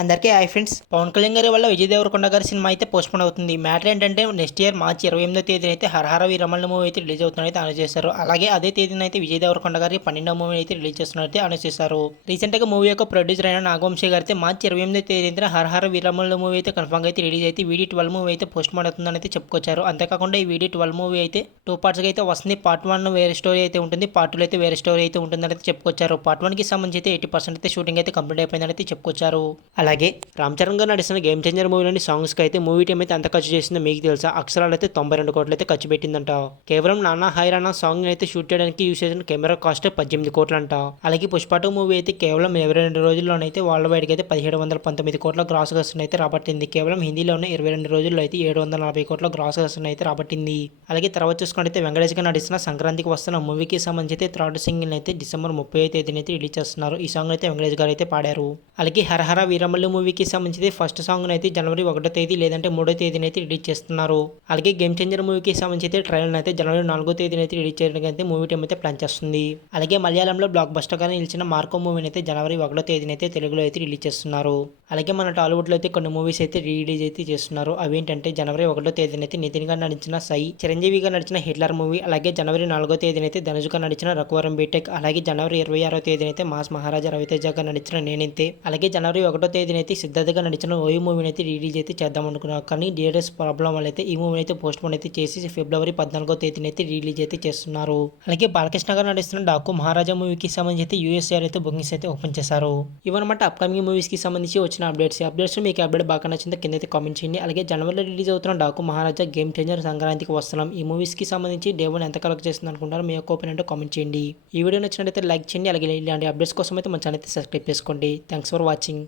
అందరికీ hi friends. Pawan Kalyan గారి వల్ల విజయ్ దేవరకొండ గారి సినిమా అయితే పోస్ట్పోన్ అవుతుంది. మ్యాటర్ ఏంటంటే నెక్స్ట్ ఇయర్ మార్చి 28వ తేదీన అయితే హరహర వీరమల్లు మూవీ అయితే రిలీజ్ అవుతుందైతే అనౌన్స్ చేశారు. అలాగే అదే తేదీన అయితే విజయ్ దేవరకొండ గారి 12వ మూవీ అయితే రిలీజ్ చేస్తున్నట్టు అనౌన్స్ చేశారు. రీసెంట్ గా మూవీ యొక్క ప్రొడ్యూసర్ అయిన నాగవంశీ గారు అయితే మార్చి 28వ తేదీన హరహర వీరమల్లు మూవీ అయితే కన్ఫర్మ్ అయితే రిలీజ్ అయితే వీడి 12 మూవీ అయితే పోస్ట్పోన్ అవుతుందని అయితే చెప్పుకొచ్చారు. అంతేకాకుండా ఈ వీడి 12 మూవీ అయితే 2 పార్ట్స్ గా అయితే వస్తుంది. పార్ట్ 1 వేరే స్టోరీ అయితే ఉంటుంది, పార్ట్ 2 అయితే వేరే స్టోరీ అయితే ఉంటుందని అయితే చెప్పుకొచ్చారు. పార్ట్ 1 కి సంబంధించి అయితే 80% అయితే షూటింగ్ అయితే కంప్లీట్ అయిపోయిందని అయితే చెప్పుకొచ్చారు. అలాగే రామ్ చరణ్ గారు నడిచిన గేమ్ చేంజర్ మూవీలోని సాంగ్స్కి అయితే మూవీ టీం అయితే ఎంత ఖర్చు చేసిందో మీకు తెలుసా? అక్షరాలు అయితే 92 కోట్లు అయితే ఖర్చు పెట్టిందంట. కేవలం నానా హైరానా సాంగ్ అయితే షూట్ చేయడానికి యూస్ చేసిన కెమెరా కాస్ట్ 18 కోట్లు అంట. అలాగే పుష్ప 2 మూవీ అయితే కేవలం 22 రోజుల్లోనైతే వాళ్ళ బయటకి అయితే 1719 కోట్ల గ్రాస్ కలెక్షన్ అయితే రాబట్టింది. కేవలం హిందీలోనే 22 రోజుల్లో అయితే 740 కోట్ల గ్రాస్ కలెక్షన్ అయితే రాబట్టింది. అలాగే తర్వాత చూసుకుంటే వెంకటేష్ గారు నడిచిన సంక్రాంతికి వస్తున్న మూవీకి సంబంధించి అయితే థర్డ్ సింగిల్ అయితే డిసెంబర్ 30వ తేదీన అయితే రిలీజ్ చేస్తున్నారు. ఈ సాంగ్ అయితే వెంకటేష్ గారు అయితే పాడారు. అలాగే హరహర వీరమల్లు మూవీకి సంబంధించి ఫస్ట్ సాంగ్ అయితే జనవరి 1వ తేదీ లేదంటే 3వ తేదీన అయితే రిలీజ్ చేస్తున్నారు. అలాగే గేమ్ చేంజర్ మూవీకి సంబంధించి అయితే ట్రైలర్ అయితే జనవరి 4వ తేదీన అయితే రిలీజ్ చేయడానికి అయితే మూవీ టీం అయితే ప్లాన్ చేస్తుంది. అలాగే మలయాళంలో బ్లాక్ బస్టర్ గా నిలిచిన మార్కో మూవీని అయితే జనవరి 1వ తేదీన అయితే తెలుగులో అయితే రిలీజ్ చేస్తున్నారు. అలాగే మన టాలీవుడ్ లో అయితే కొన్ని మూవీస్ అయితే రిలీజ్ అయితే చేస్తున్నారు. అవి ఏంటంటే జనవరి 1వ తేదీన అయితే నితిన్ గారు నడిచిన సై, చిరంజీవి గారు నడిచిన హిట్లర్ మూవీ, అలాగే జనవరి 4వ తేదీన అయితే ధనుష్ గారు నడిచిన రఘువరన్ బీటెక్, అలాగే జనవరి 26వ తేదీన అయితే మాస్ మహారాజా రవితేజ గారు నడిచిన నేనింతే, అలాగే జనవరి 1వ తేదీన అయితే సిద్ధార్థ్ గారు నడిచిన ఓయూ మూవీని అయితే రిలీజ్ అయితే చేద్దాం అనుకున్నారు. కానీ డిఆర్ఎస్ ప్రాబ్లం వల్ల అయితే ఈ మూవీని అయితే పోస్ట్ పోన్ అయితే చేసి ఫిబ్రవరి 14వ తేదీన అయితే రిలీజ్ అయితే చేస్తున్నారు. అలాగే బాలకృష్ణ గారు నడిస్తున్న డాకు మహారాజా మూవీకి సంబంధించి అయితే యూఎస్ఏ అయితే బుకింగ్స్ అయితే ఓపెన్ చేశారు. ఇవన్నమాట అప్కమింగ్ మూవీస్ కి సంబంధించి వచ్చిన అప్డేట్స్ మీకు అప్డేట్ బాగా నచ్చిందో కింద అయితే కామెంట్ చేయండి. అలాగే జనవరిలో రిలీజ్ అవుతున్న డాకు మహారాజా, గేమ్ చేంజర్, సంక్రాంతికి వస్తున్నాం ఈ మూవీస్ కి సంబంధించి డే 1 ఎంత కలెక్ట్ చేస్తుంది అనుకుంటారో మీ యొక్క ఒపీనియన్ అంటే కామెంట్ చేయండి. ఈ వీడియో నచ్చినట్లయితే లైక్ చేయండి. అలాగే ఇలాంటి అప్డేట్స్ కోసం అయితే మన ఛానల్ అయితే సబ్స్క్రైబ్ చేసుకోండి. Thanks for watching.